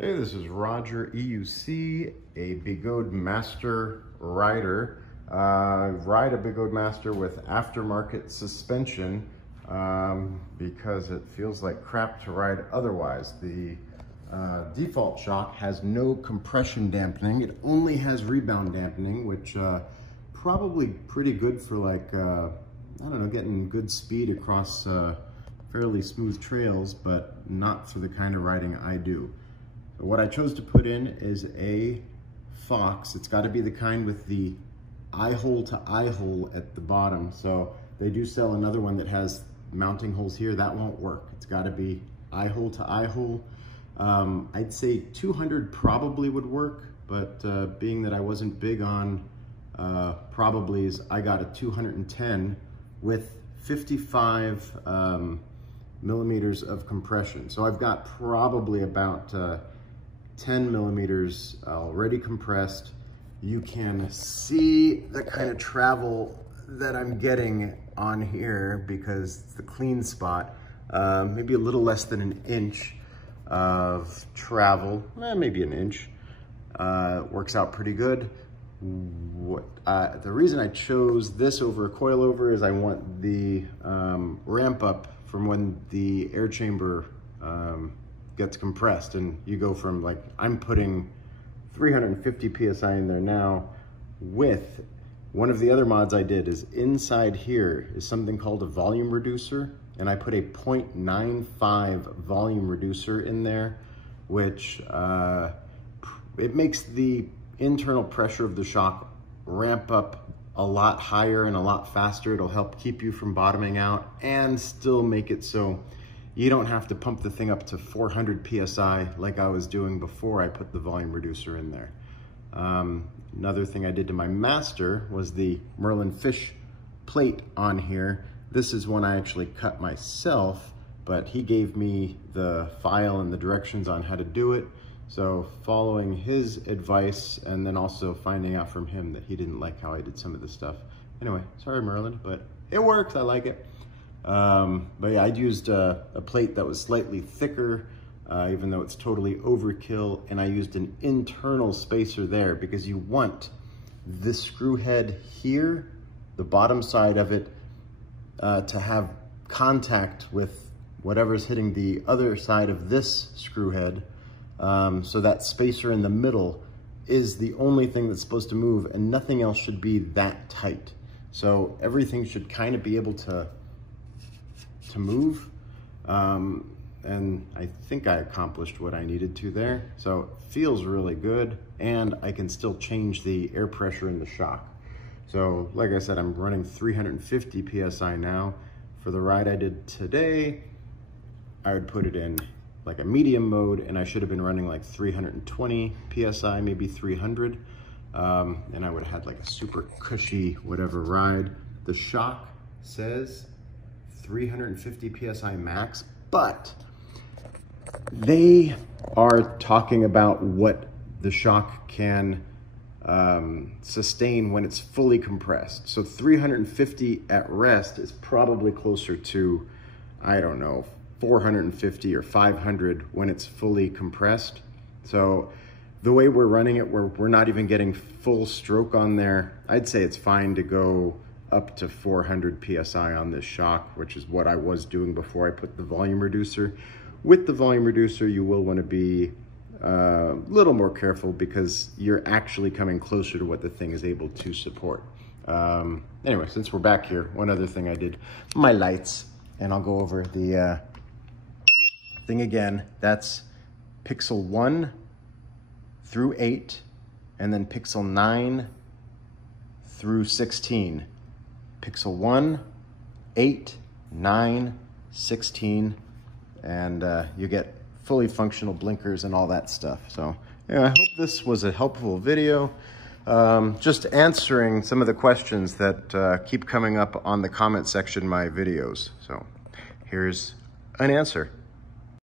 Hey, this is Roger EUC, a Begode Master rider. Ride a Begode Master with aftermarket suspension because it feels like crap to ride otherwise. The default shock has no compression dampening. It only has rebound dampening, which probably pretty good for like, I don't know, getting good speed across fairly smooth trails, but not for the kind of riding I do. What I chose to put in is a Fox. It's got to be the kind with the eye hole to eye hole at the bottom. So they do sell another one that has mounting holes here. That won't work. It's got to be eye hole to eye hole. I'd say 200 probably would work, but being that I wasn't big on probablys, I got a 210 with 55 millimeters of compression. So I've got probably about 10 millimeters already compressed. You can see the kind of travel that I'm getting on here because it's the clean spot. Maybe a little less than an inch of travel, maybe an inch. Works out pretty good. The reason I chose this over a coilover is I want the ramp up from when the air chamber gets compressed, and you go from, like, I'm putting 350 PSI in there now. With one of the other mods I did is inside here is something called a volume reducer, and I put a 0.95 volume reducer in there, which it makes the internal pressure of the shock ramp up a lot higher and a lot faster. It'll help keep you from bottoming out and still make it so you don't have to pump the thing up to 400 PSI like I was doing before I put the volume reducer in there. Another thing I did to my Master was the Merlin fish plate on here. This is one I actually cut myself, but he gave me the file and the directions on how to do it. So following his advice and then also finding out from him that he didn't like how I did some of the stuff. Anyway, sorry Merlin, but it works, I like it. But yeah, I'd used a plate that was slightly thicker, even though it's totally overkill, and I used an internal spacer there because you want this screw head here, the bottom side of it, to have contact with whatever's hitting the other side of this screw head. So that spacer in the middle is the only thing that's supposed to move, and nothing else should be that tight. So everything should kind of be able to move. And I think I accomplished what I needed to there. So it feels really good, and I can still change the air pressure in the shock. So like I said, I'm running 350 PSI now. For the ride I did today, I would put it in like a medium mode, and I should have been running like 320 PSI, maybe 300. And I would have had like a super cushy whatever ride. The shock says 350 PSI max, but they are talking about what the shock can sustain when it's fully compressed. So 350 at rest is probably closer to, I don't know, 450 or 500 when it's fully compressed. So the way we're running it, we're not even getting full stroke on there. I'd say it's fine to go up to 400 PSI on this shock, which is what I was doing before I put the volume reducer. With the volume reducer, you will want to be a little more careful because you're actually coming closer to what the thing is able to support. Anyway, since we're back here, one other thing I did, my lights, and I'll go over the thing again. That's pixel 1 through 8, and then pixel 9 through 16. Pixel 1, 8, 9, 16, and you get fully functional blinkers and all that stuff. So yeah, I hope this was a helpful video. Just answering some of the questions that keep coming up on the comment section of my videos. So here's an answer.